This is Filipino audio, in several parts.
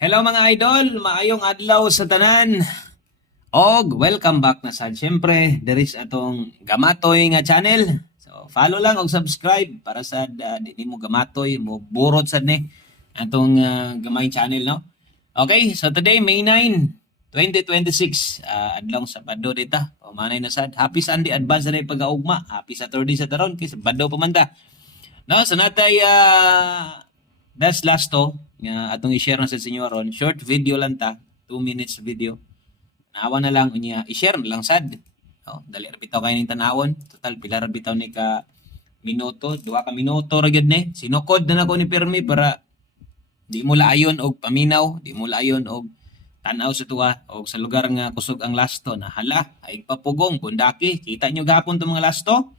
Hello mga idol, maayong adlaw sa tanan. Og welcome back na sad. Syempre, there is atong Gamatoy nga channel. So follow lang og subscribe para sa di mo gamatoy mo burot sad ni atong gamay channel, no. Okay, so today May 9, 2026, adlaw Sabado dita. Pamanay na sad. Happy Sunday advance na pag-augma. Happy Saturday sa taron kay Sabado pamanda. No, so natay that's last to nga atong i-share na sa inyo ron. Short video lang ta, 2 minutes video. Naawa na lang unya i-share na lang sad. No, dali ra bitaw kay ning tanawon. Total pila ra bitaw ni ka minuto, 2 ka minuto ra gyud ni. Sinukod na nako ni Permi para di mo laayon og paminaw, di mo laayon og tanaw sa tuwa og sa lugar nga kusog ang lasto na hala ay papugong bundaki. Kita nyo gapon tong mga lasto?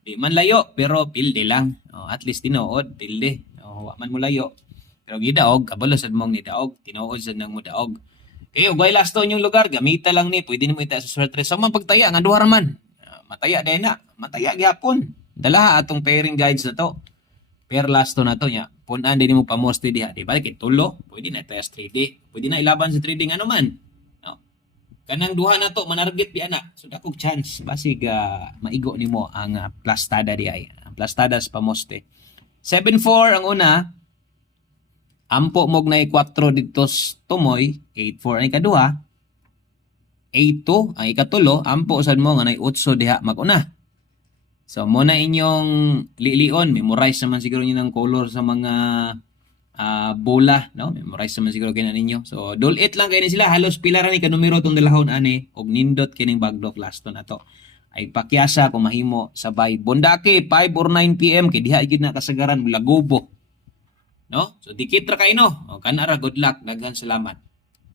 Di man layo pero pilde lang. At least tinuod, pilde. Wa man mo layo. Pero gidaog, kabalo sad mong ni daog, tinuod sad nang mo daog. Kayo, guay lasto inyong lugar, gamita lang ni, pwede nimo ita sa swerte. Sa man pagtaya, nga duha raman. Mataya din na, mataya gyapon. Dala atong pairing guides na to. Pair lasto na to nya. Punan din mo pamoste diha, di ba? Kay tulo, pwede na ita sa 3D. Pwede na ilaban sa 3D nga naman. No? Kanang duha na to, manarget di ana. So dakog chance, basig maigo nimo ang plastada di ay. Ang plastada sa pamoste. 7-4 ang una. Ampo mog na 4 dito tumoy, 8-4 ang ikaduha. 8-2 ang ikatulo, ampo sad mo nga nay 8 diha maguna. So mo na inyong lilion, memorize naman siguro niyo ng color sa mga bola, no? Memorize naman siguro kina ninyo. So dulit lang kay ni sila, halos pila ra ni ka numero tong dalahon ani og nindot kining bagdok last na to. Ay pakyasa kung mahimo sabay bundaki 5 or 9 PM kay diha gid na kasagaran mula gubo. No? So dikit ra kay no. O kana ra, good luck, daghan salamat.